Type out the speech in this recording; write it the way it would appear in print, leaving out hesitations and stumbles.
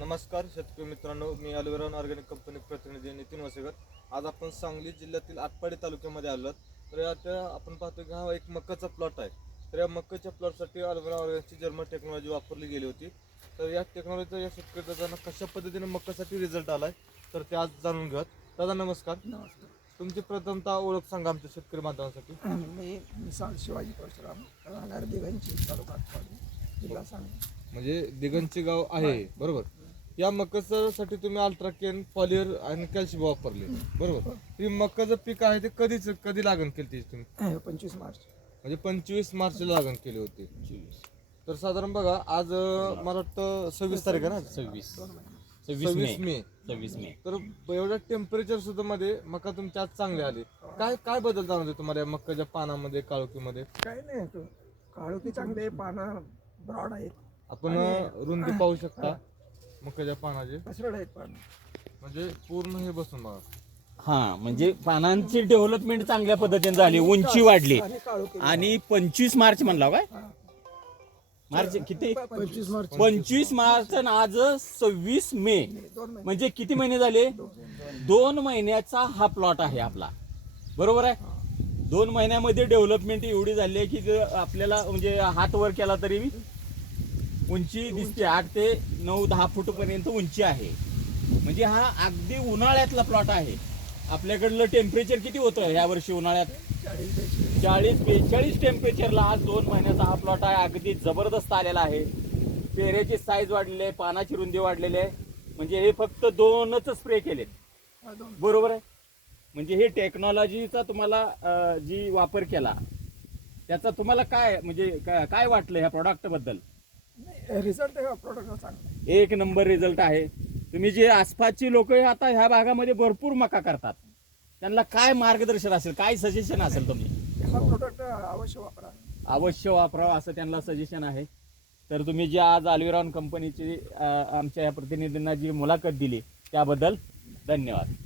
नमस्कार शेतकरी मित्रांनो, मी अल्वेरा ऑर्गॅनिक कंपनी प्रतिनिधी नितीन वसेकर. आज आपण सांगली जिल्ह्यातील आटपाडी तालुक्यामध्ये आलो. तर आता आपण पाहतो की हा एक मक्काचा प्लॉट आहे. तर या मक्काच्या प्लॉटसाठी अल्वेरा ऑर्गॅनिकची जर्मन टेक्नॉलॉजी वापरली गेली होती. तर या टेक्नॉलॉजीचा या शेतकऱ्यांना कशा पद्धतीने मक्कासाठी रिझल्ट आलाय तर ते आज जाणून घेऊयात. दादा नमस्कार. नमस्कार. तुमची प्रथमतः ओळख सांगा आमच्या शेतकरी बांधवांसाठी. मी मिसाळ शिवाजी परशुराम, राहणार दिगंची, तालुका आटपाडी, जिल्हा सांगली. म्हणजे दिगंची गाव आहे बरोबर. या मकासाठी तुम्ही अल्ट्राकेन, पॉलियर आणि कॅल्शियम वापरले बरोबर. ही मकाचं पीक आहे ते कधी लागण केली तुम्ही? 25 मार्च. म्हणजे 25 मार्चला लागण केली होती. तर साधारण बघा आज मला वाटतं 26 तारीख आहे ना. 26 मे. तर एवढ्या टेम्परेचर सुद्धा मध्ये मका तुमच्या आज चांगले आले. काय बदल जाणवते तुम्हाला या मकाच्या पानामध्ये, काळोखीमध्ये? काय नाही, तो काळोखी चांगले, पानं ब्रॉड आहेत. आपण रुंदी पाहू शकता मकाच्या पानाचे, पसरड आहेत पानं. म्हणजे पूर्ण हे बसून बघा. हा, म्हणजे पानांची डेव्हलपमेंट चांगल्या पद्धतीने झाली, उंची वाढली. आणि काळोखी आणि 25 मार्च म्हणला काय? मार्च किती? 25 मार्च आणि आज 26 मे. 2 महिने. म्हणजे किती महिने झाले? 2 महिन्याचा हा प्लॉट आहे आपला, बरोबर आहे. 2 महिन्यामध्ये डेव्हलपमेंट एवढी झाली आहे की आपल्याला म्हणजे हात वर केला तरी उंची दिसते. 8 ते 9-10 फूट पर्यंत उंची आहे. म्हणजे हा अगदी उन्हाळ्यातला प्लॉट आहे. आपल्याकडलं टेम्परेचर किती होतं या वर्षी उन्हाळ्यात? 40-42 टेम्परेचरला आज 2 महिन्याचा हा प्लॉट आहे. अगदी जबरदस्त आलेला आहे. पेऱ्याची साईज वाढलेली आहे, पानाची रुंदी वाढलेली आहे. म्हणजे हे फक्त 2च स्प्रे केलेत, बरोबर आहे. म्हणजे हे टेक्नॉलॉजीचा तुम्हाला जी वापर केला त्याचा तुम्हाला काय म्हणजे काय वाटलं ह्या प्रोडक्ट बद्दल? रिझल्ट प्रोडक्ट चांगला. एक नंबर रिझल्ट आहे. तुम्ही जे आसपासची लोक आता ह्या भागामध्ये भरपूर मका करतात, त्यांना काय मार्गदर्शन असेल, काय सजेशन असेल? तुम्ही हा प्रोडक्ट अवश्य वापरा. अवश्य वापरावं असं त्यांना सजेशन आहे. तर तुम्ही जे आज अल्वेरा कंपनीची आमच्या या प्रतिनिधींना जी मुलाखत दिली त्याबद्दल धन्यवाद.